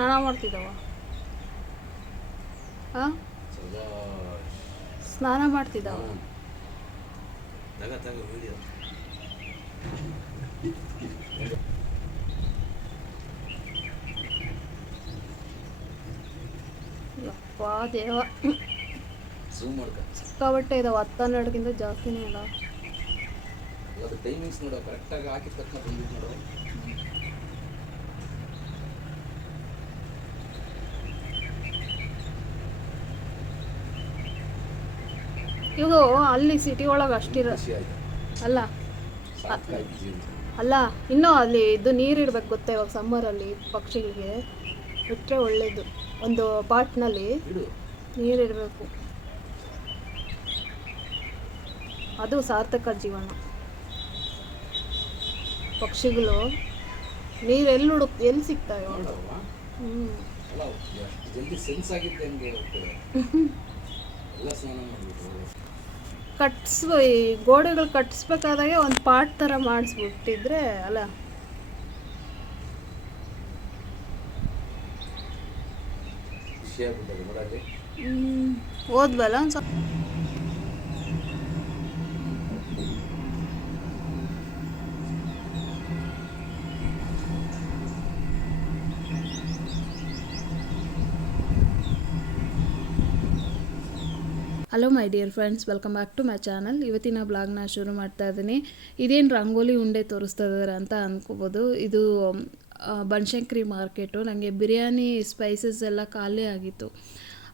ಸ್ನಾನ ಮಾಡ್ತಿದ್ದಾವ. ಹಾಂ ಸ್ನಾನ ಮಾಡ್ತಿದ್ದವ. ಯಪ್ಪ ದೇವ. ಸಿಕ್ಕಾಬಟ್ಟೆ ಇದಾವೆ ಹತ್ತೆರಡಕ್ಕಿಂತ ಜಾಸ್ತಿನೇ ಇಲ್ಲ ಟೈಮಿಂಗ್ಸ್ ನೋಡೋ ಕರೆಕ್ಟಾಗಿ ಹಾಕಿದ ತಕ್ಷಣ ಬಂದಿದ್ದು ನೋಡು. ಇವು ಅಲ್ಲಿ ಸಿಟಿ ಒಳಗೆ ಅಷ್ಟಿರೋ. ಅಲ್ಲ. ಅಲ್ಲ ಇನ್ನೂ ಅಲ್ಲಿ ಇದು ನೀರು ಇಡ್ಬೇಕು ಗೊತ್ತಾ ಇವಾಗ ಸಮ್ಮರಲ್ಲಿ ಪಕ್ಷಿಗಳಿಗೆ? ಬಿಟ್ಟರೆ ಒಳ್ಳೆಯದು ಒಂದು ಪಾಟ್ನಲ್ಲಿ ನೀರಿಡಬೇಕು ಅದು ಸಾರ್ಥಕ ಜೀವನ. ಪಕ್ಷಿಗಳು ನೀರು ಎಲ್ಲಿ ಹುಡುಕ್ ಎಲ್ಲಿ ಸಿಗ್ತಾವೆ ಹ್ಞೂ ಜಲ್ದಿ ಸೆನ್ಸ್ ಆಗಿತ್ತು ಎಲ್ಲ ಸ್ನಾನ ಮಾಡ್ಬಿಟ್ಟು ಕಟ್ಸ್ಬ ಈ ಗೋಡೆಗಳು ಕಟ್ಟಿಸ್ಬೇಕಾದಾಗೆ ಒಂದು ಪಾಟ್ ಥರ ಮಾಡಿಸ್ಬಿಟ್ಟಿದ್ರೆ ಅಲ್ಲ. ಹೋದ್ವಲ್ಲ ಒಂದು ಸ್ವಲ್ಪ hello my dear friends welcome back to my channel ಇವತ್ತಿನ ಬ್ಲಾಗ್ನ ಶುರು ಮಾಡ್ತಾ ಇದ್ದೀನಿ. ಇದೇನು ರಂಗೋಲಿ ಉಂಡೆ ತೋರಿಸ್ತಾ ಇದ್ದಾರೆ ಅಂತ ಅನ್ಕೋಬೋದು. ಇದು ಬನಶಂಕರಿ ಮಾರ್ಕೆಟು ನನಗೆ ಬಿರಿಯಾನಿ ಸ್ಪೈಸಸ್ ಎಲ್ಲ ಖಾಲಿ ಆಗಿತ್ತು.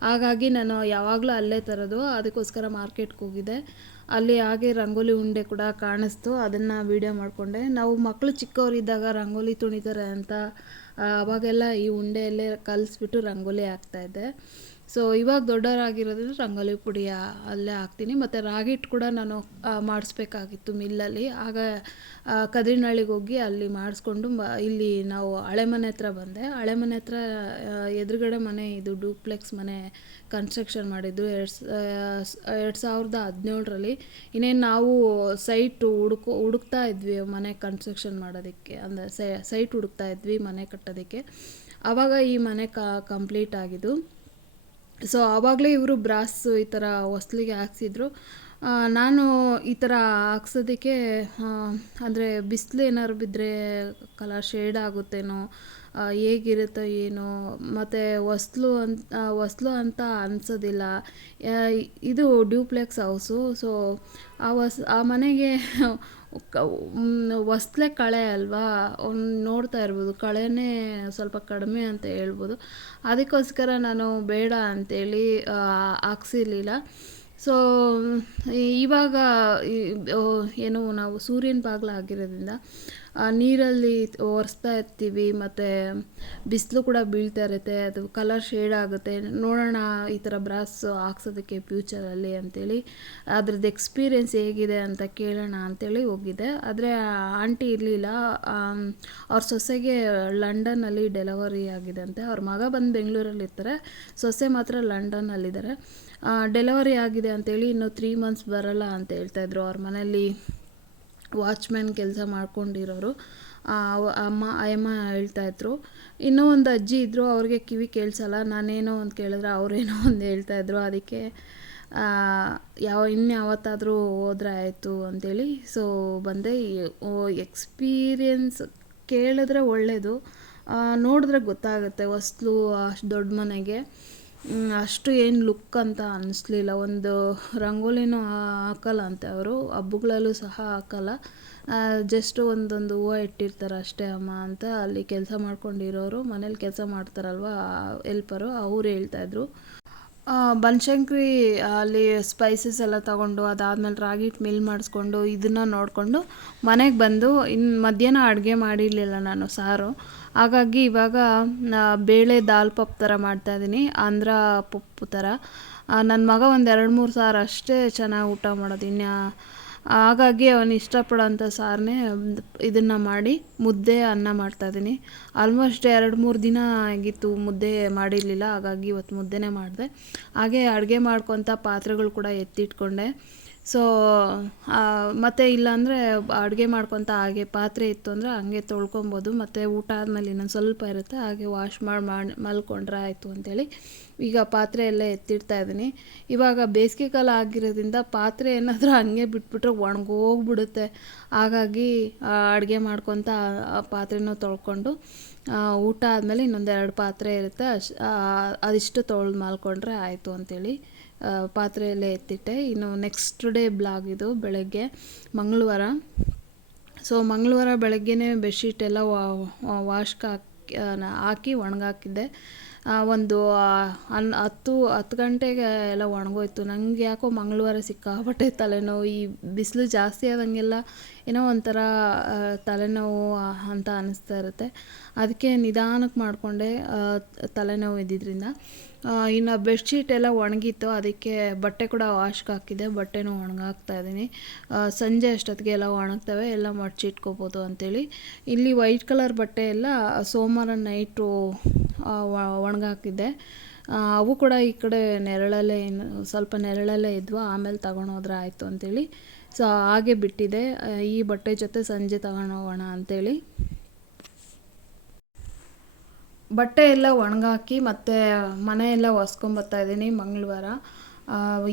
ಹಾಗಾಗಿ ನಾನು ಯಾವಾಗಲೂ ಅಲ್ಲೇ ತರೋದು. ಅದಕ್ಕೋಸ್ಕರ ಮಾರ್ಕೆಟ್ಗೆ ಹೋಗಿದ್ದೆ. ಅಲ್ಲಿ ಹಾಗೆ ರಂಗೋಲಿ ಉಂಡೆ ಕೂಡ ಕಾಣಿಸ್ತು. ಅದನ್ನು ವೀಡಿಯೋ ಮಾಡಿಕೊಂಡೆ. ನಾವು ಮಕ್ಕಳು ಚಿಕ್ಕವರಿದ್ದಾಗ ರಂಗೋಲಿ ತುಣಿತಾರೆ ಅಂತ ಅವಾಗೆಲ್ಲ ಈ ಉಂಡೆಯಲ್ಲೇ ಕಲಿಸ್ಬಿಟ್ಟು ರಂಗೋಲಿ ಹಾಕ್ತಾಯಿದ್ದೆ ಸೊ ಇವಾಗ ದೊಡ್ಡವರಾಗಿರೋದ್ರಿಂದ ರಂಗೋಲಿ ಪುಡಿ ಅಲ್ಲೇ ಹಾಕ್ತೀನಿ. ಮತ್ತು ರಾಗಿ ಹಿಟ್ಟು ಕೂಡ ನಾನು ಮಾಡಿಸ್ಬೇಕಾಗಿತ್ತು ಮಿಲ್ಲಲ್ಲಿ. ಆಗ ಕದ್ರಿನಳ್ಳಿಗೆ ಹೋಗಿ ಅಲ್ಲಿ ಮಾಡಿಸ್ಕೊಂಡು ಇಲ್ಲಿ ನಾವು ಹಳೆ ಮನೆ ಹತ್ರ ಬಂದೆ. ಹಳೆ ಮನೆ ಹತ್ರ ಎದುರುಗಡೆ ಮನೆ ಇದು ಡೂಪ್ಲೆಕ್ಸ್ ಮನೆ ಕನ್ಸ್ಟ್ರಕ್ಷನ್ ಮಾಡಿದ್ದು. ಎರಡು ಎರಡು ಸಾವಿರದ ಹದಿನೇಳರಲ್ಲಿ. ಇನ್ನೇನು ನಾವು ಸೈಟ್ ಹುಡುಕೋ, ಹುಡುಕ್ತಾ ಇದ್ವಿ ಮನೆ ಕನ್ಸ್ಟ್ರಕ್ಷನ್ ಮಾಡೋದಕ್ಕೆ. ಅಂದರೆ ಸೈಟ್ ಹುಡುಕ್ತಾ ಇದ್ವಿ ಮನೆ ಕಟ್ಟೋದಕ್ಕೆ. ಆವಾಗ ಈ ಮನೆ ಕಂಪ್ಲೀಟ್ ಆಗಿದ್ದು. ಸೊ ಆವಾಗಲೇ ಇವರು ಬ್ರಾಸ್ ಈ ಥರ ಹೊಸ್ಲಿಗೆ ಹಾಕ್ಸಿದ್ರು. ನಾನು ಈ ಥರ ಹಾಕ್ಸೋದಕ್ಕೆ ಅಂದರೆ ಬಿಸಿಲು ಏನಾದ್ರು ಬಿದ್ದರೆ ಕಲರ್ ಶೇಡ್ ಆಗುತ್ತೇನೋ ಹೇಗಿರುತ್ತೋ ಏನೋ, ಮತ್ತು ಹೊಸ್ಲು ಅಂತ ಹೊಸ್ಲು ಅಂತ ಅನ್ಸೋದಿಲ್ಲ. ಇದು ಡ್ಯೂಪ್ಲೆಕ್ಸ್ ಹೌಸು ಸೊ ಆ ಹೊಸ್, ಆ ಮನೆಗೆ ಹೊಸ್ಲೆ ಕಳೆ ಅಲ್ವಾ? ಅವ್ನು ನೋಡ್ತಾ ಇರ್ಬೋದು. ಕಳೆನೇ ಸ್ವಲ್ಪ ಕಡಿಮೆ ಅಂತ ಹೇಳ್ಬೋದು. ಅದಕ್ಕೋಸ್ಕರ ನಾನು ಬೇಡ ಅಂತೇಳಿ ಹಾಕ್ಸಿರ್ಲಿಲ್ಲ. ಸೊ ಇವಾಗ ಏನು, ನಾವು ಸೂರ್ಯನ ಬಾಗ್ಲ ಆಗಿರೋದ್ರಿಂದ ನೀರಲ್ಲಿ ಒರೆಸ್ತಾ ಇರ್ತೀವಿ, ಮತ್ತು ಬಿಸಿಲು ಕೂಡ ಬೀಳ್ತಾ ಇರುತ್ತೆ, ಅದು ಕಲರ್ ಶೇಡ್ ಆಗುತ್ತೆ. ನೋಡೋಣ ಈ ಥರ ಬ್ರಾಸ್ ಹಾಕ್ಸೋದಕ್ಕೆ ಫ್ಯೂಚರಲ್ಲಿ ಅಂತೇಳಿ. ಅದ್ರದ್ದು ಎಕ್ಸ್ಪೀರಿಯೆನ್ಸ್ ಹೇಗಿದೆ ಅಂತ ಕೇಳೋಣ ಅಂತೇಳಿ ಹೋಗಿದ್ದೆ ಆದರೆ ಆಂಟಿ ಇರಲಿಲ್ಲ. ಅವ್ರ ಸೊಸೆಗೆ ಲಂಡನ್ನಲ್ಲಿ ಡೆಲಿವರಿ ಆಗಿದೆ ಅಂತೆ. ಅವ್ರ ಮಗ ಬಂದು ಬೆಂಗಳೂರಲ್ಲಿ ಇರ್ತಾರೆ. ಸೊಸೆ ಮಾತ್ರ ಲಂಡನ್ನಲ್ಲಿದ್ದಾರೆ ಡೆಲಿವರಿ ಆಗಿದೆ ಅಂತೇಳಿ ಇನ್ನೂ ತ್ರೀ ಮಂತ್ಸ್ ಬರಲ್ಲ ಅಂತ ಹೇಳ್ತಾಯಿದ್ರು ಅವ್ರ ಮನೇಲಿ ವಾಚ್ಮ್ಯಾನ್ ಕೆಲಸ ಮಾಡ್ಕೊಂಡಿರೋರು. ಅಮ್ಮ, ಅಯ್ಯಮ್ಮ ಹೇಳ್ತಾಯಿದ್ರು ಇನ್ನೂ ಒಂದು ಅಜ್ಜಿ ಇದ್ದರು ಅವ್ರಿಗೆ ಕಿವಿ ಕೇಳಿಸಲ್ಲ, ನಾನೇನೋ ಒಂದು ಕೇಳಿದ್ರೆ ಅವರೇನೋ ಒಂದು ಹೇಳ್ತಾಯಿದ್ರು ಅದಕ್ಕೆ ಯಾವ ಇನ್ಯಾವತ್ತಾದರೂ ಹೋದ್ರೆ ಆಯಿತು ಅಂಥೇಳಿ ಸೊ ಬಂದೆ. ಎಕ್ಸ್ಪೀರಿಯನ್ಸ್ ಕೇಳಿದ್ರೆ ಒಳ್ಳೆಯದು ನೋಡಿದ್ರೆ ಗೊತ್ತಾಗುತ್ತೆ, ಹೊಸ್ಲು, ಅಷ್ಟು ದೊಡ್ಡ ಮನೆಗೆ. ಅಷ್ಟು ಏನು ಲುಕ್ ಅಂತ ಅನ್ನಿಸ್ಲಿಲ್ಲ ಒಂದು ರಂಗೋಲಿನೂ ಹಾಕಲ್ಲ ಅಂತೆ ಅವರು, ಹಬ್ಬಗಳಲ್ಲೂ ಸಹ ಹಾಕಲ್ಲ. ಜಸ್ಟ್ ಒಂದೊಂದು ಹೂವು ಇಟ್ಟಿರ್ತಾರೆ ಅಷ್ಟೇ ಅಮ್ಮ ಅಂತ. ಅಲ್ಲಿ ಕೆಲಸ ಮಾಡ್ಕೊಂಡಿರೋರು, ಮನೇಲಿ ಕೆಲಸ ಮಾಡ್ತಾರಲ್ವ ಎಲ್ಪರು ಅವ್ರು ಹೇಳ್ತಾಯಿದ್ರು ಬನಶಂಕರಿ ಅಲ್ಲಿ ಸ್ಪೈಸಸ್ ಎಲ್ಲ ತಗೊಂಡು, ಅದಾದಮೇಲೆ ರಾಗಿ ಹಿಟ್ಟು ಮಿಲ್ ಮಾಡಿಸ್ಕೊಂಡು, ಇದನ್ನು ನೋಡಿಕೊಂಡು ಮನೆಗೆ ಬಂದು ಇನ್ನು ಮಧ್ಯಾಹ್ನ ಅಡುಗೆ ಮಾಡಿರಲಿಲ್ಲ ನಾನು ಸಾರು. ಹಾಗಾಗಿ ಇವಾಗ ಬೇಳೆ ದಾಲ್ ಪಪ್ ಥರ ಮಾಡ್ತಾಯಿದ್ದೀನಿ ಆಂಧ್ರ ಪಪ್ಪು ಥರ ನನ್ನ ಮಗ ಒಂದು ಎರಡು ಮೂರು ಸಾರು ಅಷ್ಟೇ ಚೆನ್ನಾಗಿ ಊಟ ಮಾಡೋದು. ಹಾಗಾಗಿ ಅವನು ಇಷ್ಟಪಡೋಂಥ ಸಾರನ್ನೇ ಇದನ್ನು ಮಾಡಿ ಮುದ್ದೆ ಅನ್ನ ಮಾಡ್ತಾಯಿದ್ದೀನಿ ಆಲ್ಮೋಸ್ಟ್ ಎರಡು ಮೂರು ದಿನ ಆಗಿತ್ತು ಮುದ್ದೆ ಮಾಡಿರಲಿಲ್ಲ, ಹಾಗಾಗಿ ಇವತ್ತು ಮುದ್ದೆನೇ ಮಾಡಿದೆ. ಹಾಗೆ ಅಡುಗೆ ಮಾಡ್ಕೊತ ಪಾತ್ರೆಗಳು ಕೂಡ ಎತ್ತಿಟ್ಕೊಂಡೆ. ಸೊ ಮತ್ತು ಇಲ್ಲಾಂದರೆ ಅಡುಗೆ ಮಾಡ್ಕೊತ ಹಾಗೆ ಪಾತ್ರೆ ಇತ್ತು ಅಂದರೆ ಹಂಗೆ ತೊಳ್ಕೊಬೋದು. ಮತ್ತು ಊಟ ಆದಮೇಲೆ ಇನ್ನೊಂದು ಸ್ವಲ್ಪ ಇರುತ್ತೆ ಹಾಗೆ ವಾಶ್ ಮಾಡಿ ಮಾಡಿ ಮಲ್ಕೊಂಡ್ರೆ ಆಯಿತು ಅಂತೇಳಿ ಈಗ ಪಾತ್ರೆ ಎಲ್ಲ ಎತ್ತಿಡ್ತಾ ಇದ್ದೀನಿ. ಇವಾಗ ಬೇಸಿಗೆ ಕಾಲ ಆಗಿರೋದ್ರಿಂದ ಪಾತ್ರೆ ಏನಾದರೂ ಹಂಗೆ ಬಿಟ್ಬಿಟ್ರೆ ಒಣಗೋಗ್ಬಿಡುತ್ತೆ. ಹಾಗಾಗಿ ಅಡುಗೆ ಮಾಡ್ಕೊತ ಪಾತ್ರೆನೂ ತೊಳ್ಕೊಂಡು ಊಟ ಆದಮೇಲೆ ಇನ್ನೊಂದು ಎರಡು ಪಾತ್ರೆ ಇರುತ್ತೆ. ಆ, ಅದಿಷ್ಟು ತೊಳೆದು ಮಲ್ಕೊಂಡ್ರೆ ಆಯಿತು ಅಂತೇಳಿ. ಆ, ಪಾತ್ರೆ ಎಲ್ಲ ಎತ್ತಿಟ್ಟೆ. ಇನ್ನು ನೆಕ್ಸ್ಟ್ ಡೇ ಬ್ಲಾಗ್ ಇದು ಬೆಳಗ್ಗೆ ಮಂಗಳವಾರ. ಸೊ ಮಂಗಳವಾರ ಬೆಳಗ್ಗೆನೇ ಬೆಡ್ಶೀಟ್ ಎಲ್ಲ ವಾಶ್ಗೆ ಹಾಕಿ ಹಾಕಿ ಒಣಗಾಕಿದ್ದೆ. ಒಂದು ಹನ್ ಹತ್ತು ಹತ್ತು ಗಂಟೆಗೆ ಎಲ್ಲ ಒಣಗೋಯ್ತು. ನನಗೆ ಯಾಕೋ ಮಂಗಳವಾರ ಸಿಕ್ಕಾಪಟ್ಟೆ ತಲೆನೋವು. ಈ ಬಿಸಿಲು ಜಾಸ್ತಿ ಆದಂಗೆಲ್ಲ ಏನೋ ಒಂಥರ ತಲೆನೋವು ಅಂತ ಅನ್ನಿಸ್ತಾ ಇರುತ್ತೆ. ಅದಕ್ಕೆ ನಿಧಾನಕ್ಕೆ ಮಾಡಿಕೊಂಡೆ ತಲೆನೋವು ಇದ್ದಿದ್ದರಿಂದ ಇನ್ನು ಬೆಡ್ಶೀಟ್ ಎಲ್ಲ ಒಣಗಿತ್ತು, ಅದಕ್ಕೆ ಬಟ್ಟೆ ಕೂಡ ವಾಶ್ಗೆ ಹಾಕಿದೆ, ಬಟ್ಟೆನೂ ಒಣಗಾಕ್ತಾ ಇದ್ದೀನಿ. ಸಂಜೆ ಅಷ್ಟೊತ್ತಿಗೆ ಎಲ್ಲ ಒಣಗ್ತವೆ, ಎಲ್ಲ ಮಡ್ಚಿಟ್ಕೋಬೋದು ಅಂತೇಳಿ. ಇಲ್ಲಿ ವೈಟ್ ಕಲರ್ ಬಟ್ಟೆ ಎಲ್ಲ ಸೋಮವಾರ ನೈಟು ಒಣಗಾಕಿದ್ದೆ. ಅವು ಕೂಡ ಈ ಕಡೆ ನೆರಳಲ್ಲೇ ಏನು ಸ್ವಲ್ಪ ನೆರಳಲ್ಲೇ ಇದ್ವು, ಆಮೇಲೆ ತಗೊಂಡೋದ್ರೆ ಆಯಿತು ಅಂತೇಳಿ. ಸೊ, ಹಾಗೆ ಬಿಟ್ಟಿದೆ. ಈ ಬಟ್ಟೆ ಜೊತೆ ಸಂಜೆ ತಗೊಂಡೋಗೋಣ ಅಂತೇಳಿ. ಬಟ್ಟೆ ಎಲ್ಲ ಒಣಗಾಕಿ ಮತ್ತು, ಮನೆ ಎಲ್ಲ ಒರೆಸ್ಕೊಂಬರ್ತಾ ಇದ್ದೀನಿ ಮಂಗಳವಾರ.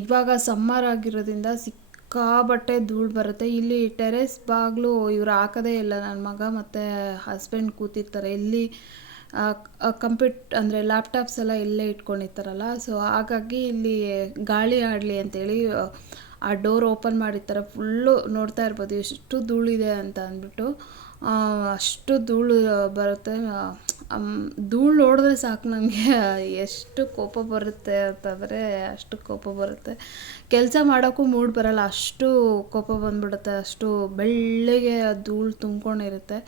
ಇವಾಗ ಸಮ್ಮರ್ ಆಗಿರೋದ್ರಿಂದ ಸಿಕ್ಕಾಬಟ್ಟೆ ಧೂಳು ಬರುತ್ತೆ. ಇಲ್ಲಿ ಟೆರೆಸ್ ಬಾಗಿಲು ಇವ್ರು ಹಾಕೋದೇ ಇಲ್ಲ ನನ್ನ ಮಗ ಮತ್ತು ಹಸ್ಬೆಂಡ್ ಕೂತಿರ್ತಾರೆ. ಇಲ್ಲಿ ಕಂಪ್ಯೂಟ್ ಅಂದರೆ ಲ್ಯಾಪ್ಟಾಪ್ಸ್ ಎಲ್ಲ ಇಲ್ಲೇ ಇಟ್ಕೊಂಡಿರ್ತಾರಲ್ಲ, ಸೊ ಹಾಗಾಗಿ ಇಲ್ಲಿ ಗಾಳಿ ಆಡಲಿ ಅಂತೇಳಿ, ಆ ಡೋರ್ ಓಪನ್ ಮಾಡಿರ್ತಾರೆ. ಫುಲ್ಲು ನೋಡ್ತಾ ಇರ್ಬೋದು, ಎಷ್ಟು ಧೂಳಿದೆ ಅಂತ ಅಂದ್ಬಿಟ್ಟು. ಅಷ್ಟು ಧೂಳು ಬರುತ್ತೆ. ಧೂಳು ನೋಡಿದ್ರೆ ಸಾಕು ನನಗೆ ಎಷ್ಟು ಕೋಪ ಬರುತ್ತೆ ಅಂತಂದರೆ ಅಷ್ಟು ಕೋಪ ಬರುತ್ತೆ. ಕೆಲಸ ಮಾಡೋಕ್ಕೂ ಮೂಡ್ ಬರಲ್ಲ. ಅಷ್ಟು ಕೋಪ ಬಂದ್ಬಿಡುತ್ತೆ. ಅಷ್ಟು ಬೆಳ್ಳಿಗೆ ಧೂಳು ತುಂಬ್ಕೊಂಡಿರುತ್ತೆ.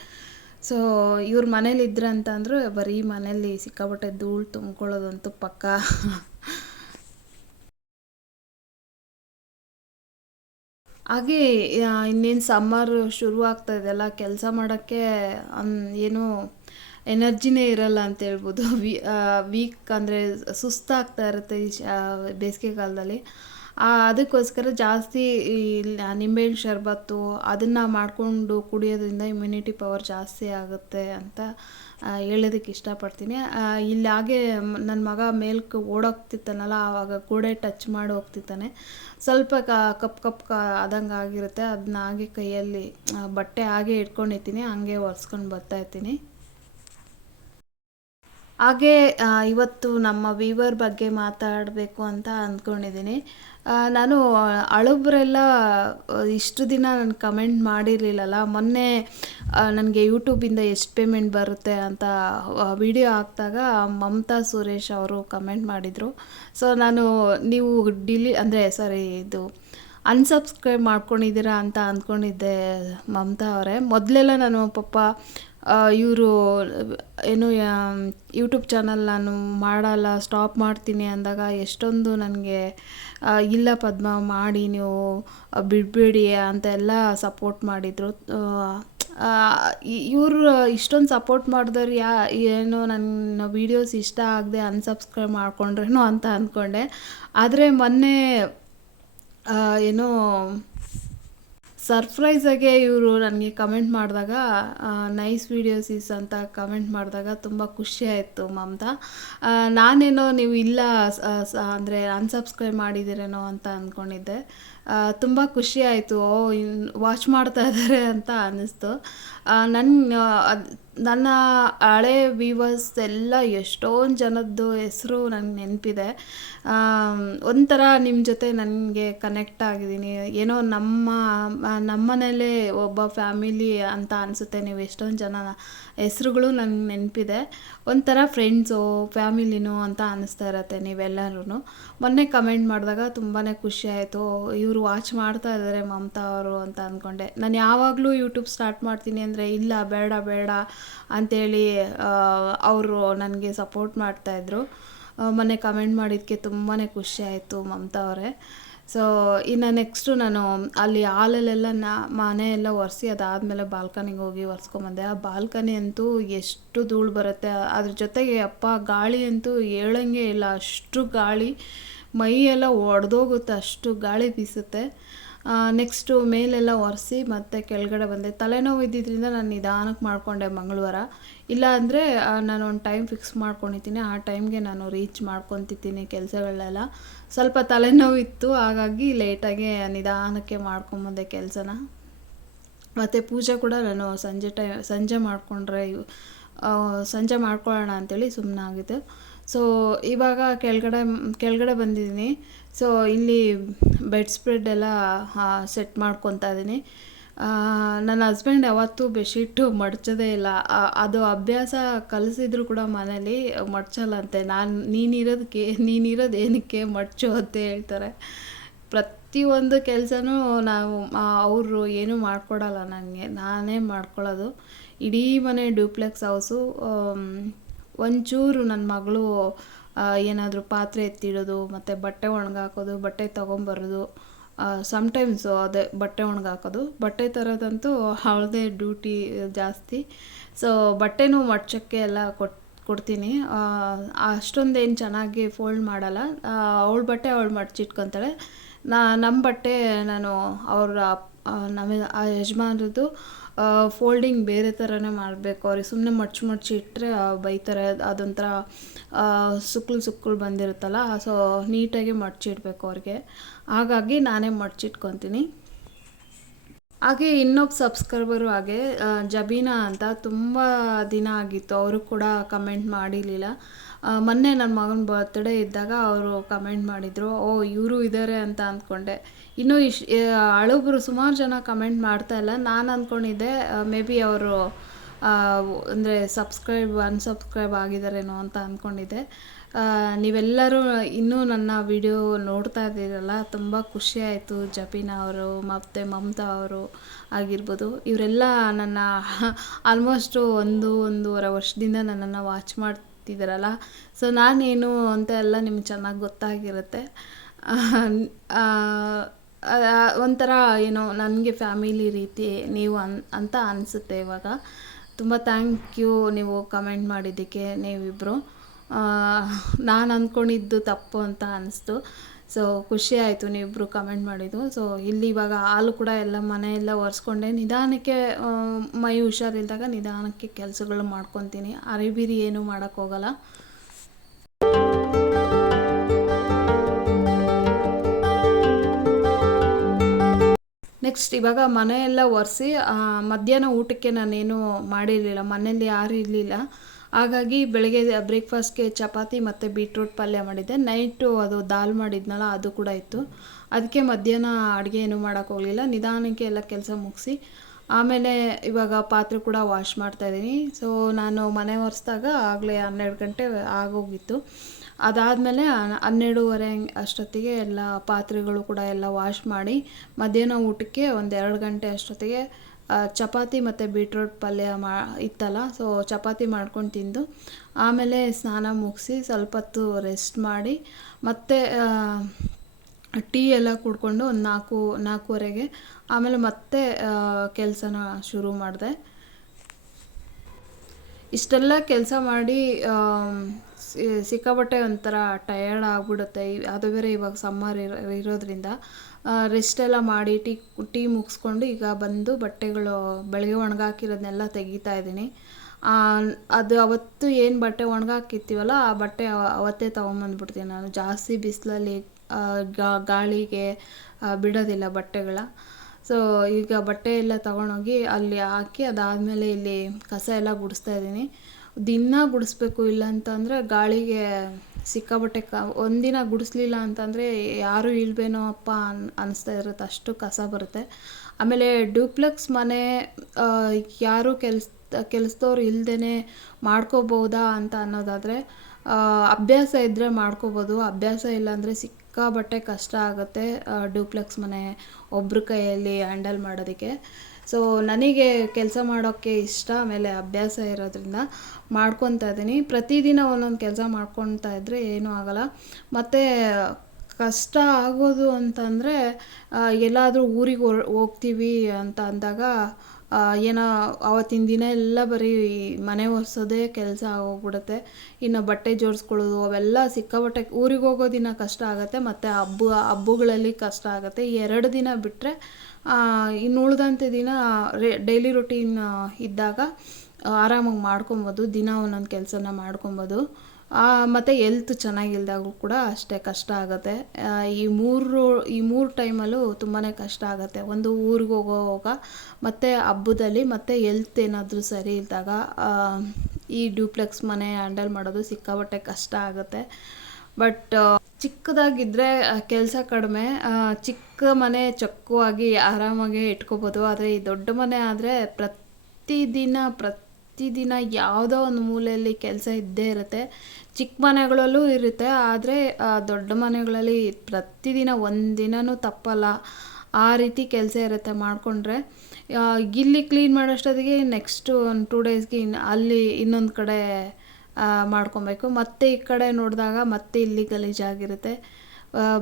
ಸೊ ಇವ್ರ ಮನೇಲಿ ಇದ್ರೆ ಅಂತ ಬರೀ ಮನೇಲಿ ಸಿಕ್ಕಾಪಟ್ಟೆ ಧೂಳು ತುಂಬ್ಕೊಳ್ಳೋದಂತೂ ಪಕ್ಕ. ಹಾಗೆ ಇನ್ನೇನು ಸಮ್ಮರ್ ಶುರು ಆಗ್ತಾ ಇದೆಯಲ್ಲ ಕೆಲಸ ಮಾಡೋಕ್ಕೆ ಏನು ಎನರ್ಜಿನೇ ಇರಲ್ಲ ಅಂತ ಹೇಳ್ಬೋದು. ವೀಕ್ ಅಂದರೆ ಸುಸ್ತಾಗ್ತಾ ಇರುತ್ತೆ ಈ ಬೇಸಿಗೆ ಕಾಲದಲ್ಲಿ ಅದಕ್ಕೋಸ್ಕರ ಜಾಸ್ತಿ ಈ, ನಿಂಬೆಹಣ್ಣು ಶರಬತ್ತು ಅದನ್ನು ಮಾಡಿಕೊಂಡು ಕುಡಿಯೋದ್ರಿಂದ ಇಮ್ಯುನಿಟಿ ಪವರ್ ಜಾಸ್ತಿ ಆಗುತ್ತೆ ಅಂತ ಹೇಳೋದಕ್ಕೆ ಇಷ್ಟಪಡ್ತೀನಿ. ಇಲ್ಲಿ ಹಾಗೆ ನನ್ನ ಮಗ ಮೇಲ್ಕ್ ಓಡೋಗ್ತಿತ್ತಾನಲ್ಲ ಆವಾಗ ಗೋಡೆ ಟಚ್ ಮಾಡಿ ಹೋಗ್ತಿತ್ತಾನೆ ಸ್ವಲ್ಪ ಕ, ಕಪ್ ಕಪ್ ಕ, ಆದಂಗೆ ಆಗಿರುತ್ತೆ. ಅದನ್ನ ಹಾಗೆ ಕೈಯಲ್ಲಿ ಬಟ್ಟೆ ಹಾಗೆ ಇಟ್ಕೊಂಡಿರ್ತೀನಿ. ಹಂಗೆ ಒರೆಸ್ಕೊಂಡು ಬರ್ತಾ ಇರ್ತೀನಿ. ಹಾಗೆ ಇವತ್ತು ನಮ್ಮ ವೀವರ್ ಬಗ್ಗೆ ಮಾತಾಡಬೇಕು ಅಂತ ಅಂದ್ಕೊಂಡಿದ್ದೀನಿ ನಾನು ಹಳಬ್ರೆಲ್ಲ ಇಷ್ಟು ದಿನ ನಾನು ಕಮೆಂಟ್ ಮಾಡಿರಲಿಲ್ಲಲ್ಲ, ಮೊನ್ನೆ ನನಗೆ ಯೂಟ್ಯೂಬಿಂದ ಎಷ್ಟು ಪೇಮೆಂಟ್ ಬರುತ್ತೆ ಅಂತ ವಿಡಿಯೋ ಹಾಕಿದಾಗ ಮಮತಾ ಸುರೇಶ್ ಅವರು ಕಮೆಂಟ್ ಮಾಡಿದರು. ಸೊ ನಾನು, ನೀವು ಡಿಲಿ ಅಂದರೆ ಸಾರಿ ಇದು ಅನ್ಸಬ್ಸ್ಕ್ರೈಬ್ ಮಾಡ್ಕೊಂಡಿದ್ದೀರಾ ಅಂತ ಅಂದ್ಕೊಂಡಿದ್ದೆ ಮಮತಾ ಅವರೇ. ಮೊದಲೆಲ್ಲ ನಾನು ಪಾಪ ಇವರು, ಏನು ಯೂಟ್ಯೂಬ್ ಚಾನಲ್ ನಾನು ಮಾಡಲ್ಲ ಸ್ಟಾಪ್ ಮಾಡ್ತೀನಿ ಅಂದಾಗ ಎಷ್ಟೊಂದು ನನಗೆ ಇಲ್ಲ ಪದ್ಮ, ಮಾಡಿ ನೀವು ಬಿಡಬೇಡಿ ಅಂತ ಎಲ್ಲ ಸಪೋರ್ಟ್ ಮಾಡಿದರು. ಇವರು ಇಷ್ಟೊಂದು ಸಪೋರ್ಟ್ ಮಾಡಿದವ್ರು ಯಾ, ಏನು ನನ್ನ ವೀಡಿಯೋಸ್ ಇಷ್ಟ ಆಗದೆ ಅನ್ಸಬ್ಸ್ಕ್ರೈಬ್ ಮಾಡ್ಕೊಂಡ್ರೇನೋ ಅಂತ ಅಂದ್ಕೊಂಡೆ ಆದರೆ ಮೊನ್ನೆ ಏನು ಸರ್ಪ್ರೈಸಾಗೆ ಇವರು ನನಗೆ ಕಮೆಂಟ್ ಮಾಡಿದಾಗ ನೈಸ್ ವೀಡಿಯೋಸ್ ಇಸ್ ಅಂತ ಕಮೆಂಟ್ ಮಾಡಿದಾಗ ತುಂಬ ಖುಷಿ ಆಯಿತು ಮಮತಾ. ನಾನೇನೋ ನೀವು ಇಲ್ಲ ಅಂದರೆ ಅನ್ಸಬ್ಸ್ಕ್ರೈಬ್ ಮಾಡಿದ್ದೀರೇನೋ ಅಂತ ಅಂದ್ಕೊಂಡಿದ್ದೆ ತುಂಬ ಖುಷಿ ಆಯಿತು. ಓ ವಾಚ್ ಮಾಡ್ತಾ ಇದ್ದಾರೆ ಅಂತ ಅನ್ನಿಸ್ತು. ನನ್ನ ನನ್ನ ಹಳೆ ವೀವರ್ಸ್ ಎಲ್ಲ ಎಷ್ಟೊಂದು ಜನದ್ದು ಹೆಸರು ನನಗೆ ನೆನಪಿದೆ. ಒಂಥರ ನಿಮ್ಮ ಜೊತೆ ನನಗೆ ಕನೆಕ್ಟ್ ಆಗಿದ್ದೀನಿ. ಏನೋ ನಮ್ಮ ನಮ್ಮನೇಲೇ ಒಬ್ಬ ಫ್ಯಾಮಿಲಿ ಅಂತ ಅನಿಸುತ್ತೆ. ನೀವು ಎಷ್ಟೊಂದು ಜನ ಹೆಸರುಗಳು ನನಗೆ ನೆನಪಿದೆ. ಒಂಥರ ಫ್ರೆಂಡ್ಸು ಫ್ಯಾಮಿಲಿನೂ ಅಂತ ಅನ್ನಿಸ್ತಾ ಇರತ್ತೆ ನೀವೆಲ್ಲರೂ ಮೊನ್ನೆ ಕಮೆಂಟ್ ಮಾಡಿದಾಗ ತುಂಬಾ ಖುಷಿ ಆಯಿತು. ವಾಚ್ ಮಾಡ್ತಾ ಇದ್ದಾರೆ ಮಮತಾ ಅವರು ಅಂತ ಅಂದ್ಕೊಂಡೆ ನಾನು ಯಾವಾಗಲೂ ಯೂಟ್ಯೂಬ್ ಸ್ಟಾರ್ಟ್ ಮಾಡ್ತೀನಿ ಅಂದರೆ, ಇಲ್ಲ, ಬೇಡ ಬೇಡ ಅಂಥೇಳಿ ಅವರು ನನಗೆ ಸಪೋರ್ಟ್ ಮಾಡ್ತಾಯಿದ್ರು ಮೊನ್ನೆ ಕಮೆಂಟ್ ಮಾಡಿದ್ದಕ್ಕೆ ತುಂಬಾ ಖುಷಿ ಆಯಿತು ಮಮತಾ ಅವರೇ. ಸೊ ಇನ್ನು ನೆಕ್ಸ್ಟು ನಾನು ಅಲ್ಲಿ ಹಾಲಲ್ಲೆಲ್ಲ ನಾ, ಮನೆ ಎಲ್ಲ ಒರೆಸಿ ಅದಾದಮೇಲೆ ಬಾಲ್ಕನಿಗೆ ಹೋಗಿ ಒರೆಸ್ಕೊಂಬಂದೆ. ಆ ಬಾಲ್ಕನಿ ಅಂತೂ ಎಷ್ಟು ಧೂಳು ಬರುತ್ತೆ. ಅದ್ರ ಜೊತೆಗೆ ಅಪ್ಪ ಗಾಳಿ ಅಂತೂ ಹೇಳಂಗೆ ಇಲ್ಲ. ಅಷ್ಟು ಗಾಳಿ. ಮೈ ಎಲ್ಲ ಒಡೆದೋಗುತ್ತೆ, ಅಷ್ಟು ಗಾಳಿ ಬೀಸುತ್ತೆ. ನೆಕ್ಸ್ಟು ಮೇಲೆಲ್ಲ ಒರೆಸಿ ಮತ್ತೆ ಕೆಳಗಡೆ ಬಂದೆ. ತಲೆನೋವು ಇದ್ದಿದ್ದರಿಂದ ನಾನು ನಿಧಾನಕ್ಕೆ ಮಾಡಿಕೊಂಡೆ ಮಂಗಳವಾರ. ಇಲ್ಲ ಅಂದರೆ ನಾನು ಒಂದು ಟೈಮ್ ಫಿಕ್ಸ್ ಮಾಡ್ಕೊಂಡಿದ್ದೀನಿ. ಆ ಟೈಮ್ಗೆ ನಾನು ರೀಚ್ ಮಾಡ್ಕೊತಿದ್ದೀನಿ ಕೆಲಸಗಳನ್ನೆಲ್ಲ ಸ್ವಲ್ಪ ತಲೆನೋವು ಇತ್ತು, ಹಾಗಾಗಿ ಲೇಟಾಗಿ ನಿಧಾನಕ್ಕೆ ಮಾಡ್ಕೊಂಬಂದೆ ಕೆಲಸನ. ಮತ್ತು ಪೂಜೆ ಕೂಡ ನಾನು ಸಂಜೆ ಟೈ, ಸಂಜೆ ಮಾಡಿಕೊಂಡ್ರೆ ಸಂಜೆ ಮಾಡ್ಕೊಳ್ಳೋಣ ಅಂಥೇಳಿ ಸುಮ್ಮನಾಗಿದ್ದೆ ಸೊ ಇವಾಗ ಕೆಳಗಡೆ ಕೆಳಗಡೆ ಬಂದಿದ್ದೀನಿ. ಸೊ ಇಲ್ಲಿ ಬೆಡ್ ಸ್ಪ್ರೆಡ್ ಎಲ್ಲ ಸೆಟ್ ಮಾಡ್ಕೊತಾ ಇದ್ದೀನಿ ನನ್ನ ಹಸ್ಬೆಂಡ್ ಯಾವತ್ತೂ ಬೆಡ್ಶೀಟು ಮಡ್ಚೋದೇ ಇಲ್ಲ. ಅದು ಅಭ್ಯಾಸ ಕಲಿಸಿದ್ರು ಕೂಡ ಮನೇಲಿ ಮಡ್ಚಲ್ಲಂತೆ. ನಾನು, ನೀನಿರೋದಕ್ಕೆ, ನೀನಿರೋದು ಏನಕ್ಕೆ ಮಡ್ಚು ಅಂತ ಹೇಳ್ತಾರೆ. ಪ್ರತಿಯೊಂದು ಕೆಲಸನೂ ನಾವು ಅವರು ಏನೂ ಮಾಡ್ಕೊಡಲ್ಲ ನನಗೆ ನಾನೇ ಮಾಡ್ಕೊಳ್ಳೋದು. ಇಡೀ ಮನೆ ಡ್ಯೂಪ್ಲೆಕ್ಸ್ ಹೌಸು ಒಂಚೂರು ನನ್ನ ಮಗಳು ಏನಾದರೂ ಪಾತ್ರೆ ಎತ್ತಿಡೋದು, ಮತ್ತು ಬಟ್ಟೆ ಒಣಗಾಕೋದು, ಬಟ್ಟೆ ತೊಗೊಂಬರೋದು ಸಮ್ಟೈಮ್ಸು ಅದೇ ಬಟ್ಟೆ ಒಣಗಾಕೋದು. ಬಟ್ಟೆ ತರೋದಂತೂ ಅವಳದೇ ಡ್ಯೂಟಿ ಜಾಸ್ತಿ. ಸೊ ಬಟ್ಟೆನೂ ಮಡ್ಚಕ್ಕೆ ಎಲ್ಲ ಕೊಟ್ಟು ಕೊಡ್ತೀನಿ. ಅಷ್ಟೊಂದೇನು ಚೆನ್ನಾಗಿ ಫೋಲ್ಡ್ ಮಾಡಲ್ಲ. ಅವಳ ಬಟ್ಟೆ ಅವಳು ಮಡ್ಚಿಟ್ಕೊತಾಳೆ. ನಾ ನಮ್ಮ ಬಟ್ಟೆ ನಾನು ಅವ್ರ ನಮ್ಮ ಆ ಯಜಮಾನ್ರದ್ದು ಫೋಲ್ಡಿಂಗ್ ಬೇರೆ ಥರನೇ ಮಾಡಬೇಕು. ಅವ್ರಿಗೆ ಸುಮ್ಮನೆ ಮಡ್ಚಿ ಮಡ್ಚಿ ಇಟ್ಟರೆ ಬೈತಾರೆ. ಅದೊಂಥರ ಸುಕ್ಕಲು ಸುಕ್ಕಲು ಬಂದಿರುತ್ತಲ್ಲ, ಸೊ ನೀಟಾಗಿ ಮಡ್ಚಿಡ್ಬೇಕು ಅವ್ರಿಗೆ. ಹಾಗಾಗಿ ನಾನೇ ಮಡ್ಚಿಟ್ಕೊತೀನಿ ಹಾಗೆ ಇನ್ನೊಬ್ಬ ಸಬ್ಸ್ಕ್ರೈಬರು ಹಾಗೆ ಜಬೀನಾ ಅಂತ ತುಂಬ ದಿನ ಆಗಿತ್ತು. ಅವರು ಕೂಡ ಕಮೆಂಟ್ ಮಾಡಿರಲಿಲ್ಲ. ಮೊನ್ನೆ ನನ್ನ ಮಗನ ಬರ್ತ್ಡೇ ಇದ್ದಾಗ ಅವರು ಕಮೆಂಟ್ ಮಾಡಿದರು, ಓ, ಇವರು ಇದ್ದಾರೆ ಅಂತ ಅಂದ್ಕೊಂಡೆ. ಇನ್ನೂ ಇಶ್ ಹಳಬ್ರು ಸುಮಾರು ಜನ ಕಮೆಂಟ್ ಮಾಡ್ತಾ ಇಲ್ಲ. ನಾನು ಅಂದ್ಕೊಂಡಿದ್ದೆ ಮೇ ಬಿ ಅವರು ಅಂದರೆ ಸಬ್ಸ್ಕ್ರೈಬ್ ಅನ್ಸಬ್ಸ್ಕ್ರೈಬ್ ಆಗಿದ್ದಾರೇನೋ ಅಂತ ಅಂದ್ಕೊಂಡಿದ್ದೆ ನೀವೆಲ್ಲರೂ ಇನ್ನೂ ನನ್ನ ವಿಡಿಯೋ ನೋಡ್ತಾ ಇದ್ದೀರಲ್ಲ, ತುಂಬ ಖುಷಿ ಆಯಿತು. ಜಪೀನಾ ಅವರು, ಮತ್ತು ಮಮತಾ ಅವರು ಆಗಿರ್ಬೋದು. ಇವರೆಲ್ಲ ನನ್ನ ಆಲ್ಮೋಸ್ಟು ಒಂದು, ಒಂದೂವರೆ ವರ್ಷದಿಂದ ನನ್ನನ್ನು ವಾಚ್ ಮಾಡ್ತಿದ್ದೀರಲ್ಲ ಸೊ ನಾನೇನು ಅಂತ ಎಲ್ಲ ನಿಮ್ಗೆ ಚೆನ್ನಾಗಿ ಗೊತ್ತಾಗಿರುತ್ತೆ. ಒಂಥರ ಏನೋ ನನಗೆ ಫ್ಯಾಮಿಲಿ ರೀತಿ ನೀವು ಅನ್, ಅಂತ ಅನಿಸುತ್ತೆ ಇವಾಗ. ತುಂಬ ಥ್ಯಾಂಕ್ ಯು ನೀವು ಕಮೆಂಟ್ ಮಾಡಿದ್ದಕ್ಕೆ ನೀವಿಬ್ಬರು ನಾನು ಅಂದ್ಕೊಂಡಿದ್ದು ತಪ್ಪು ಅಂತ ಅನಿಸ್ತು. ಸೊ ಖುಷಿ ಆಯಿತು ನೀವಿಬ್ಬರು ಕಮೆಂಟ್ ಮಾಡಿದ್ದು. ಸೊ ಇಲ್ಲಿ ಇವಾಗ ಹಾಲು ಕೂಡ ಎಲ್ಲ ಮನೆಯೆಲ್ಲ ಒರೆಸ್ಕೊಂಡೆ. ನಿಧಾನಕ್ಕೆ ಮೈ ಹುಷಾರಿಲ್ದಾಗ ನಿಧಾನಕ್ಕೆ ಕೆಲಸಗಳು ಮಾಡ್ಕೊತೀನಿ. ಅರಿಬಿರಿ ಏನೂ ಮಾಡೋಕ್ಕೋಗಲ್ಲ. ನೆಕ್ಸ್ಟ್ ಇವಾಗ ಮನೆಯೆಲ್ಲ ಒರೆಸಿ ಮಧ್ಯಾಹ್ನ ಊಟಕ್ಕೆ ನಾನೇನು ಮಾಡಿರಲಿಲ್ಲ, ಮನೆಯಲ್ಲಿ ಯಾರು ಇರಲಿಲ್ಲ. ಹಾಗಾಗಿ ಬೆಳಗ್ಗೆ ಬ್ರೇಕ್ಫಾಸ್ಟ್ಗೆ ಚಪಾತಿ ಮತ್ತು ಬೀಟ್ರೂಟ್ ಪಲ್ಯ ಮಾಡಿದ್ದೆ. ನೈಟು ಅದು ದಾಲ್ ಮಾಡಿದ್ನಲ್ಲ, ಅದು ಕೂಡ ಇತ್ತು. ಅದಕ್ಕೆ ಮಧ್ಯಾಹ್ನ ಅಡುಗೆ ಏನೂ ಮಾಡೋಕ್ಕೋಗಲಿಲ್ಲ ನಿಧಾನಕ್ಕೆ ಎಲ್ಲ ಕೆಲಸ ಮುಗಿಸಿ, ಆಮೇಲೆ ಇವಾಗ ಪಾತ್ರೆ ಕೂಡ ವಾಶ್ ಮಾಡ್ತಾಯಿದ್ದೀನಿ ಸೊ ನಾನು ಮನೆ ಒರೆಸ್ದಾಗ ಆಗಲೇ ಹನ್ನೆರಡು ಗಂಟೆ ಆಗೋಗಿತ್ತು. ಅದಾದಮೇಲೆ ಹನ್ನೆರಡೂವರೆ ಹಂಗೆ ಅಷ್ಟೊತ್ತಿಗೆ ಎಲ್ಲ ಪಾತ್ರೆಗಳು ಕೂಡ ಎಲ್ಲ ವಾಶ್ ಮಾಡಿ ಮಧ್ಯಾಹ್ನ ಊಟಕ್ಕೆ ಒಂದು ಎರಡು ಗಂಟೆ ಅಷ್ಟೊತ್ತಿಗೆ ಚಪಾತಿ ಮತ್ತು ಬೀಟ್ರೋಟ್ ಪಲ್ಯ ಮಾ, ಇತ್ತಲ್ಲ ಸೊ ಚಪಾತಿ ಮಾಡ್ಕೊಂಡು ತಿಂದು ಆಮೇಲೆ ಸ್ನಾನ ಮುಗಿಸಿ ಸ್ವಲ್ಪ ಹೊತ್ತು ರೆಸ್ಟ್ ಮಾಡಿ ಮತ್ತೆ ಟೀ ಎಲ್ಲ ಕುಡ್ಕೊಂಡು ಒಂದು ನಾಲ್ಕು, ನಾಲ್ಕೂವರೆಗೆ ಆಮೇಲೆ ಮತ್ತೆ ಕೆಲಸನ ಶುರು ಮಾಡಿದೆ. ಇಷ್ಟೆಲ್ಲ ಕೆಲಸ ಮಾಡಿ ಸಿಕ್ಕಾಪಟ್ಟೆ ಒಂಥರ ಟಯರ್ಡ್ ಆಗಿಬಿಡುತ್ತೆ. ಅದು ಬೇರೆ ಇವಾಗ ಸಮ್ಮರ್ ಇರೋ, ಇರೋದ್ರಿಂದ ರೆಸ್ಟ್ ಎಲ್ಲ ಮಾಡಿ ಟೀ ಟೀ ಮುಗಿಸ್ಕೊಂಡು ಈಗ ಬಂದು ಬಟ್ಟೆಗಳು ಬೆಳಗ್ಗೆ ಒಣಗಾಕಿರೋದನ್ನೆಲ್ಲ ತೆಗಿತಾ ಇದ್ದೀನಿ. ಅದು ಅವತ್ತು ಏನು ಬಟ್ಟೆ ಒಣಗಾಕಿರ್ತೀವಲ್ಲ, ಆ ಬಟ್ಟೆ ಅವ- ಅವತ್ತೇ ತೊಗೊಂಬಂದ್ಬಿಡ್ತೀನಿ ನಾನು. ಜಾಸ್ತಿ ಬಿಸಿಲಲ್ಲಿ ಗಾಳಿಗೆ ಬಿಡೋದಿಲ್ಲ ಬಟ್ಟೆಗಳ. ಸೊ ಈಗ ಬಟ್ಟೆ ಎಲ್ಲ ತೊಗೊಂಡೋಗಿ ಅಲ್ಲಿ ಹಾಕಿ ಅದಾದಮೇಲೆ ಇಲ್ಲಿ ಕಸ ಎಲ್ಲ ಗುಡಿಸ್ತಾ ಇದ್ದೀನಿ. ದಿನ ಗುಡಿಸ್ಬೇಕು ಇಲ್ಲ ಅಂತಂದರೆ ಗಾಳಿಗೆ ಸಿಕ್ಕಾಬಟ್ಟೆ ಕ, ಒಂದಿನ ಗುಡಿಸ್ಲಿಲ್ಲ ಅಂತಂದರೆ ಯಾರೂ ಇಲ್ವೇನೋ ಅಪ್ಪ ಅನ್ ಅನ್ನಿಸ್ತಾ ಇರುತ್ತೆ, ಅಷ್ಟು ಕಸ ಬರುತ್ತೆ. ಆಮೇಲೆ ಡ್ಯೂಪ್ಲೆಕ್ಸ್ ಮನೆ ಯಾರು ಕೆಲ್ಸ, ಕೆಲಸದವ್ರು ಇಲ್ಲದೇ ಮಾಡ್ಕೋಬೋದಾ ಅಂತ ಅನ್ನೋದಾದರೆ ಅಭ್ಯಾಸ ಇದ್ದರೆ ಮಾಡ್ಕೋಬೋದು. ಅಭ್ಯಾಸ ಇಲ್ಲಾಂದರೆ ಸಿಕ್ಕಾಬಟ್ಟೆ ಕಷ್ಟ ಆಗುತ್ತೆ ಡ್ಯೂಪ್ಲೆಕ್ಸ್ ಮನೆ ಒಬ್ಬರ ಕೈಯಲ್ಲಿ ಹ್ಯಾಂಡಲ್ ಮಾಡೋದಕ್ಕೆ. ಸೊ ನನಗೆ ಕೆಲಸ ಮಾಡೋಕ್ಕೆ ಇಷ್ಟ, ಆಮೇಲೆ ಅಭ್ಯಾಸ ಇರೋದ್ರಿಂದ ಮಾಡ್ಕೊತಾ ಇದ್ದೀನಿ. ಪ್ರತಿದಿನ ಒಂದೊಂದು ಕೆಲಸ ಮಾಡ್ಕೊತಾ ಇದ್ದರೆ ಏನೂ ಆಗಲ್ಲ. ಮತ್ತು ಕಷ್ಟ ಆಗೋದು ಅಂತಂದರೆ ಎಲ್ಲಾದರೂ ಊರಿಗೆ ಹೋಗ್ತೀವಿ ಅಂತ ಅಂದಾಗ ಏನೋ ಆವತ್ತಿನ ದಿನ ಎಲ್ಲ ಬರೀ ಮನೆ ಒರೆಸೋದೇ ಕೆಲಸ ಆಗೋಗ್ಬಿಡುತ್ತೆ. ಇನ್ನು ಬಟ್ಟೆ ಜೋಡಿಸ್ಕೊಳ್ಳೋದು ಅವೆಲ್ಲ ಸಿಕ್ಕಾಪಟ್ಟೆ ಊರಿಗೆ ಹೋಗೋ ದಿನ ಕಷ್ಟ ಆಗುತ್ತೆ, ಮತ್ತು ಹಬ್ಬ, ಹಬ್ಬಗಳಲ್ಲಿ ಕಷ್ಟ ಆಗುತ್ತೆ. ಈ ಎರಡು ದಿನ ಬಿಟ್ಟರೆ ಇನ್ನು ಉಳಿದಂಥ ದಿನ ರೇ ಡೈಲಿ ರುಟೀನ್ ಇದ್ದಾಗ ಆರಾಮಾಗಿ ಮಾಡ್ಕೊಬೋದು, ದಿನ ಒಂದೊಂದು ಕೆಲಸನ ಮಾಡ್ಕೊಬೋದು. ಮತ್ತು ಎಲ್ತ್ ಚೆನ್ನಾಗಿಲ್ದಾಗೂ ಕೂಡ ಅಷ್ಟೇ ಕಷ್ಟ ಆಗುತ್ತೆ. ಈ ಮೂರು ಈ ಮೂರು ಟೈಮಲ್ಲೂ ತುಂಬಾ ಕಷ್ಟ ಆಗುತ್ತೆ. ಒಂದು ಊರಿಗೆ ಹೋಗೋವಾಗ ಮತ್ತು ಹಬ್ಬದಲ್ಲಿ ಮತ್ತು ಎಲ್ತ್ ಏನಾದರೂ ಸರಿ ಇದ್ದಾಗ ಈ ಡ್ಯೂಪ್ಲೆಕ್ಸ್ ಮನೆ ಹ್ಯಾಂಡಲ್ ಮಾಡೋದು ಸಿಕ್ಕಾಪಟ್ಟೆ ಕಷ್ಟ ಆಗುತ್ತೆ. ಬಟ್ ಚಿಕ್ಕದಾಗಿದ್ದರೆ ಕೆಲಸ ಕಡಿಮೆ ಚಿಕ್ಕ ಮನೆ ಚೊಕ್ಕವಾಗಿ ಆರಾಮಾಗಿ ಇಟ್ಕೋಬೋದು. ಆದರೆ ಈ ದೊಡ್ಡ ಮನೆ ಆದರೆ ಪ್ರತಿದಿನ ಪ್ರತಿದಿನ ಯಾವುದೋ ಒಂದು ಮೂಲೆಯಲ್ಲಿ ಕೆಲಸ ಇದ್ದೇ ಇರುತ್ತೆ. ಚಿಕ್ಕ ಮನೆಗಳಲ್ಲೂ ಇರುತ್ತೆ, ಆದರೆ ದೊಡ್ಡ ಮನೆಗಳಲ್ಲಿ ಪ್ರತಿದಿನ ಒಂದಿನವೂ ತಪ್ಪಲ್ಲ. ಆ ರೀತಿ ಕೆಲಸ ಇರುತ್ತೆ ಮಾಡಿಕೊಂಡ್ರೆ. ಇಲ್ಲಿ ಕ್ಲೀನ್ ಮಾಡೋಷ್ಟೊತ್ತಿಗೆ ನೆಕ್ಸ್ಟ್ ಒಂದು ಟೂ ಡೇಸ್ಗೆ ಇನ್ನು ಅಲ್ಲಿ ಇನ್ನೊಂದು ಕಡೆ ಮಾಡ್ಕೊಬೇಕು. ಮತ್ತೆ ಈ ಕಡೆ ನೋಡಿದಾಗ ಮತ್ತೆ ಇಲ್ಲಿ ಗಲೀಜಾಗಿರುತ್ತೆ.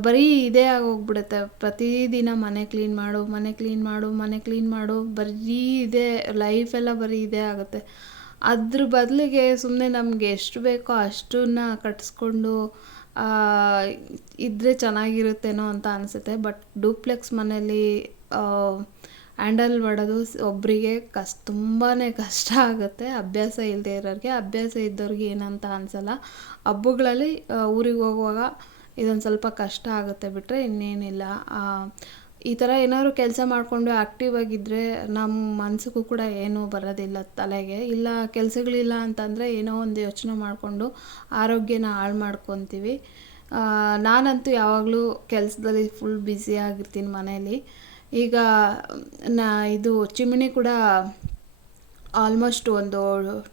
ಬರೀ ಇದೇ ಆಗೋಗ್ಬಿಡುತ್ತೆ. ಪ್ರತಿದಿನ ಮನೆ ಕ್ಲೀನ್ ಮಾಡು, ಮನೆ ಕ್ಲೀನ್ ಮಾಡು, ಮನೆ ಕ್ಲೀನ್ ಮಾಡು. ಬರೀ ಇದೇ ಲೈಫೆಲ್ಲ ಬರೀ ಇದೇ ಆಗುತ್ತೆ. ಅದ್ರ ಬದಲಿಗೆ ಸುಮ್ಮನೆ ನಮಗೆ ಎಷ್ಟು ಬೇಕೋ ಅಷ್ಟನ್ನ ಕಟ್ಸ್ಕೊಂಡು ಇದ್ದರೆ ಚೆನ್ನಾಗಿರುತ್ತೇನೋ ಅಂತ ಅನಿಸುತ್ತೆ. ಬಟ್ ಡೂಪ್ಲೆಕ್ಸ್ ಮನೇಲಿ ಹ್ಯಾಂಡಲ್ ಮಾಡೋದು ಒಬ್ಬರಿಗೆ ಕಷ್ಟ ತುಂಬಾ ಕಷ್ಟ ಆಗುತ್ತೆ. ಅಭ್ಯಾಸ ಇಲ್ಲದೆ ಇರೋರಿಗೆ, ಅಭ್ಯಾಸ ಇದ್ದವ್ರಿಗೆ ಏನಂತ ಅನಿಸಲ್ಲ. ಹಬ್ಬಗಳಲ್ಲಿ ಊರಿಗೆ ಹೋಗುವಾಗ ಇದೊಂದು ಸ್ವಲ್ಪ ಕಷ್ಟ ಆಗುತ್ತೆ ಬಿಟ್ಟರೆ ಇನ್ನೇನಿಲ್ಲ. ಈ ಥರ ಏನಾದ್ರು ಕೆಲಸ ಮಾಡಿಕೊಂಡು ಆ್ಯಕ್ಟಿವ್ ಆಗಿದ್ದರೆ ನಮ್ಮ ಮನಸ್ಸಿಗೂ ಕೂಡ ಏನೂ ಬರೋದಿಲ್ಲ ತಲೆಗೆ. ಇಲ್ಲ, ಕೆಲಸಗಳಿಲ್ಲ ಅಂತಂದರೆ ಏನೋ ಒಂದು ಯೋಚನೆ ಮಾಡಿಕೊಂಡು ಆರೋಗ್ಯನ ಹಾಳು ಮಾಡ್ಕೊತೀವಿ. ನಾನಂತೂ ಯಾವಾಗಲೂ ಕೆಲಸದಲ್ಲಿ ಫುಲ್ ಬ್ಯುಸಿ ಆಗಿರ್ತೀನಿ ಮನೇಲಿ. ಈಗ, ನಾ, ಇದು ಚಿಮಣಿ ಕೂಡ ಆಲ್ಮೋಸ್ಟ್ ಒಂದು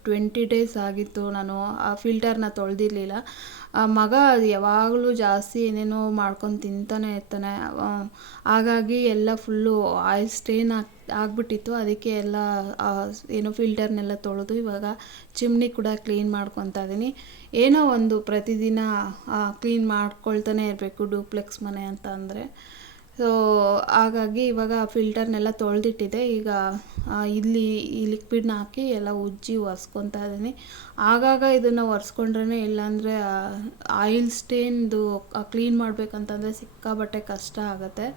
ಟ್ವೆಂಟಿ ಡೇಸ್ ಆಗಿತ್ತು ನಾನು ಆ ಫಿಲ್ಟರ್ನ ತೊಳೆದಿರಲಿಲ್ಲ. ಮಗ ಯಾವಾಗಲೂ ಜಾಸ್ತಿ ಏನೇನೋ ಮಾಡ್ಕೊಂಡು ತಿಂತಾನೆ ಇರ್ತಾನೆ. ಹಾಗಾಗಿ ಎಲ್ಲ ಫುಲ್ಲು ಆಯಿಲ್ ಸ್ಟೇನ್ ಆಗಿ, ಆಗಿಬಿಟ್ಟಿತ್ತು. ಅದಕ್ಕೆ ಎಲ್ಲ ಏನೋ ಫಿಲ್ಟರ್ನೆಲ್ಲ ತೊಳೆದು ಇವಾಗ ಚಿಮ್ನಿ ಕೂಡ ಕ್ಲೀನ್ ಮಾಡ್ಕೊತಾ ಇದ್ದೀನಿ ಏನೋ ಒಂದು ಪ್ರತಿದಿನ ಕ್ಲೀನ್ ಮಾಡ್ಕೊಳ್ತಾನೆ ಇರಬೇಕು ಡೂಪ್ಲೆಕ್ಸ್ ಮನೆ ಅಂತ ಅಂದರೆ. ಸೊ ಹಾಗಾಗಿ ಇವಾಗ ಫಿಲ್ಟರ್ನೆಲ್ಲ ತೊಳೆದಿಟ್ಟಿದೆ. ಈಗ ಇಲ್ಲಿ ಈ ಲಿಕ್ವಿಡ್ನ ಹಾಕಿ ಎಲ್ಲ ಉಜ್ಜಿ ಒರೆಸ್ಕೊತಾ ಇದ್ದೀನಿ. ಆಗಾಗ ಇದನ್ನು ಒರೆಸ್ಕೊಂಡ್ರೆ ಇಲ್ಲಾಂದರೆ ಆಯಿಲ್ ಸ್ಟೇನ್ದು ಕ್ಲೀನ್ ಮಾಡಬೇಕಂತಂದರೆ ಸಿಕ್ಕಾಬಟ್ಟೆ ಕಷ್ಟ ಆಗುತ್ತೆ.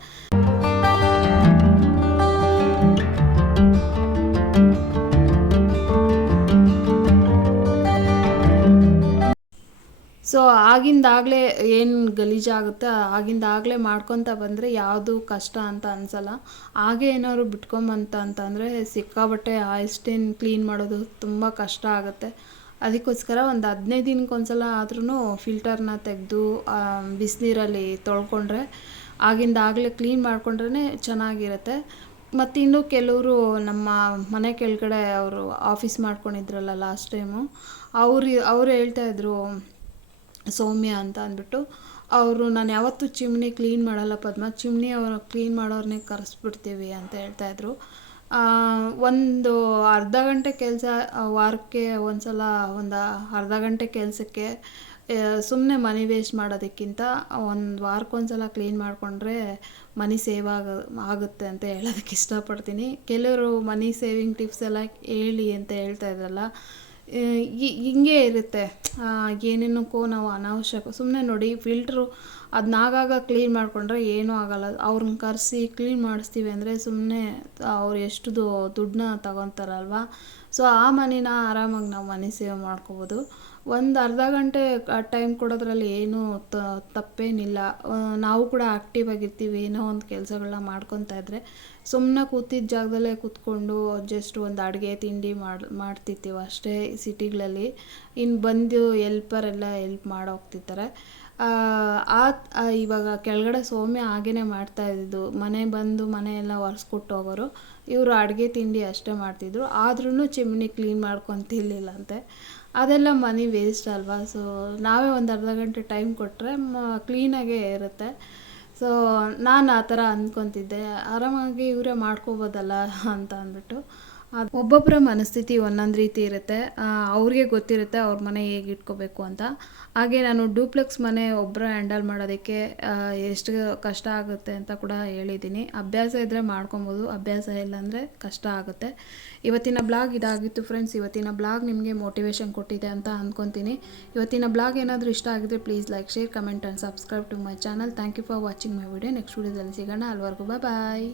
ಆಗಿಂದಾಗಲೇ ಏನು ಗಲೀಜಾಗುತ್ತೆ ಆಗಿಂದಾಗಲೇ ಮಾಡ್ಕೊತ ಬಂದರೆ ಯಾವುದು ಕಷ್ಟ ಅಂತ ಅನ್ಸಲ್ಲ. ಹಾಗೆ ಏನಾದ್ರು ಬಿಟ್ಕೊಂಬಂತ ಅಂತಂದರೆ ಸಿಕ್ಕಾಬಟ್ಟೆ ಆಯಿಲ್ ಕ್ಲೀನ್ ಮಾಡೋದು ತುಂಬ ಕಷ್ಟ ಆಗುತ್ತೆ. ಅದಕ್ಕೋಸ್ಕರ ಒಂದು ಹದಿನೈದು ದಿನಕ್ಕೊಂದ್ಸಲ ಆದ್ರೂ ಫಿಲ್ಟರ್ನ ತೆಗೆದು ಬಿಸಿನೀರಲ್ಲಿ ತೊಳ್ಕೊಂಡ್ರೆ ಆಗಿಂದಾಗಲೇ ಕ್ಲೀನ್ ಮಾಡ್ಕೊಂಡ್ರೆ ಚೆನ್ನಾಗಿರುತ್ತೆ. ಮತ್ತು ಇನ್ನು ಕೆಲವರು ನಮ್ಮ ಮನೆ ಕೆಳಗಡೆ ಅವರು ಆಫೀಸ್ ಮಾಡ್ಕೊಂಡಿದ್ರಲ್ಲ ಲಾಸ್ಟ್ ಟೈಮು, ಅವ್ರು ಅವ್ರು ಹೇಳ್ತಾಯಿದ್ರು ಸೌಮ್ಯ ಅಂತ ಅಂದ್ಬಿಟ್ಟು ಅವರು, ನಾನು ಯಾವತ್ತೂ ಚಿಮ್ನಿ ಕ್ಲೀನ್ ಮಾಡಲ್ಲ ಪದ್ಮ, ಚಿಮ್ನಿ ಅವರು ಕ್ಲೀನ್ ಮಾಡೋರನ್ನೇ ಕರೆಸ್ಬಿಡ್ತೀವಿ ಅಂತ ಹೇಳ್ತಾಯಿದ್ರು ಒಂದು ಅರ್ಧ ಗಂಟೆ ಕೆಲಸ ವಾರಕ್ಕೆ ಒಂದು ಸಲ ಒಂದು ಅರ್ಧ ಗಂಟೆ ಕೆಲಸಕ್ಕೆ ಸುಮ್ಮನೆ ಮನಿ ವೇಸ್ಟ್ ಮಾಡೋದಕ್ಕಿಂತ ಒಂದು ವಾರಕ್ಕೊಂದು ಸಲ ಕ್ಲೀನ್ ಮಾಡಿಕೊಂಡ್ರೆ ಮನಿ ಸೇವ್ ಆಗ, ಆಗುತ್ತೆ ಅಂತ ಹೇಳೋದಕ್ಕೆ ಇಷ್ಟಪಡ್ತೀನಿ. ಕೆಲವರು ಮನಿ ಸೇವಿಂಗ್ ಟಿಪ್ಸ್ ಎಲ್ಲ ಹೇಳಿ ಅಂತ ಹೇಳ್ತಾ ಇದ್ರಲ್ಲ ಹಿಂಗೆ ಇರುತ್ತೆ. ಏನೇನಕ್ಕೂ ನಾವು ಅನಾವಶ್ಯಕ ಸುಮ್ಮನೆ ನೋಡಿ ಫಿಲ್ಟ್ರು ಅದನ್ನ ಆಗಾಗ ಕ್ಲೀನ್ ಮಾಡಿಕೊಂಡ್ರೆ ಏನೂ ಆಗಲ್ಲ. ಅವ್ರನ್ನ ಕರೆಸಿ ಕ್ಲೀನ್ ಮಾಡಿಸ್ತೀವಿ ಅಂದರೆ ಸುಮ್ಮನೆ ಅವ್ರು ಎಷ್ಟು ದುಡ್ಡನ್ನ ತಗೊತಾರಲ್ವ? ಸೊ ಆ ಮನಿನ ಆರಾಮಾಗಿ ನಾವು ಮನೆ ಸೇವ್ ಮಾಡ್ಕೋಬೋದು. ಒಂದು ಅರ್ಧ ಗಂಟೆ ಟೈಮ್ ಕೊಡೋದ್ರಲ್ಲಿ ಏನೂ ತಪ್ಪೇನಿಲ್ಲ. ನಾವು ಕೂಡ ಆ್ಯಕ್ಟಿವ್ ಆಗಿರ್ತೀವಿ ಏನೋ ಒಂದು ಕೆಲಸಗಳನ್ನ ಮಾಡ್ಕೊತಾ ಇದ್ದರೆ ಸುಮ್ಮನೆ ಕೂತಿದ್ದ ಜಾಗದಲ್ಲೇ ಕೂತ್ಕೊಂಡು ಜಸ್ಟ್ ಒಂದು ಅಡುಗೆ ತಿಂಡಿ ಮಾಡಿ ಮಾಡ್ತಿರ್ತೀವಿ ಅಷ್ಟೇ ಸಿಟಿಗಳಲ್ಲಿ. ಇನ್ನು ಬಂದು ಎಲ್ಪರ್ ಎಲ್ಲ ಎಲ್ಪ್ ಮಾಡೋಗ್ತಿರ್ತಾರೆ. ಆ, ಇವಾಗ ಕೆಳಗಡೆ ಸೌಮ್ಯ ಹಾಗೇ ಮಾಡ್ತಾ ಇದ್ದಿದ್ದು. ಮನೆ ಬಂದು ಮನೆಯೆಲ್ಲ ಒರೆಸ್ಕೊಟ್ಟು ಹೋಗೋರು ಇವರು ಅಡುಗೆ ತಿಂಡಿ ಅಷ್ಟೇ ಮಾಡ್ತಿದ್ರು. ಆದ್ರೂ ಚಿಮ್ನಿ ಕ್ಲೀನ್ ಮಾಡ್ಕೊತಿರ್ಲಿಲ್ಲ ಅಂತೆ ಅದೆಲ್ಲ ಮನಿ ವೇಸ್ಟ್ ಅಲ್ವಾ? ಸೊ ನಾವೇ ಒಂದು ಅರ್ಧ ಗಂಟೆ ಟೈಮ್ ಕೊಟ್ಟರೆ ಮ ಕ್ಲೀನಾಗೇ ಇರುತ್ತೆ. ಸೊ ನಾನು ಆ ಥರ ಅಂದ್ಕೊತಿದ್ದೆ ಆರಾಮಾಗಿ ಇವರೇ ಮಾಡ್ಕೋಬೋದಲ್ಲ ಅಂತ ಅಂದ್ಬಿಟ್ಟು. ಅದ್- ಒಬ್ಬೊಬ್ಬರ ಮನಸ್ಥಿತಿ ಒಂದೊಂದು ರೀತಿ ಇರುತ್ತೆ. ಅವ್ರಿಗೆ ಗೊತ್ತಿರುತ್ತೆ ಅವ್ರ ಮನೆ ಹೇಗೆ ಇಟ್ಕೋಬೇಕು ಅಂತ. ಹಾಗೆ ನಾನು ಡೂಪ್ಲೆಕ್ಸ್ ಮನೆ ಒಬ್ಬರ ಹ್ಯಾಂಡಲ್ ಮಾಡೋದಕ್ಕೆ ಎಷ್ಟು ಕಷ್ಟ ಆಗುತ್ತೆ ಅಂತ ಕೂಡ ಹೇಳಿದ್ದೀನಿ. ಅಭ್ಯಾಸ ಇದ್ದರೆ ಮಾಡ್ಕೊಬೋದು, ಅಭ್ಯಾಸ ಇಲ್ಲ ಅಂದರೆ ಕಷ್ಟ ಆಗುತ್ತೆ. ಇವತ್ತಿನ ಬ್ಲಾಗ್ ಇದಾಗಿತ್ತು ಫ್ರೆಂಡ್ಸ್ ಇವತ್ತಿನ ಬ್ಲಾಗ್ ನಿಮಗೆ ಮೋಟಿವೇಶನ್ ಕೊಟ್ಟಿದೆ ಅಂತ ಅಂದ್ಕೊತೀನಿ ಇವತ್ತಿನ ಬ್ಲಾಗ್ ಏನಾದರೂ ಇಷ್ಟ ಆಗಿದ್ರೆ please like share comment and subscribe to my channel thank you for watching my video next ವಿಡಿಯೋದಲ್ಲಿ ಸಿಗೋಣ. ಅಲ್ವರೆಗೂ ಬಾಯ್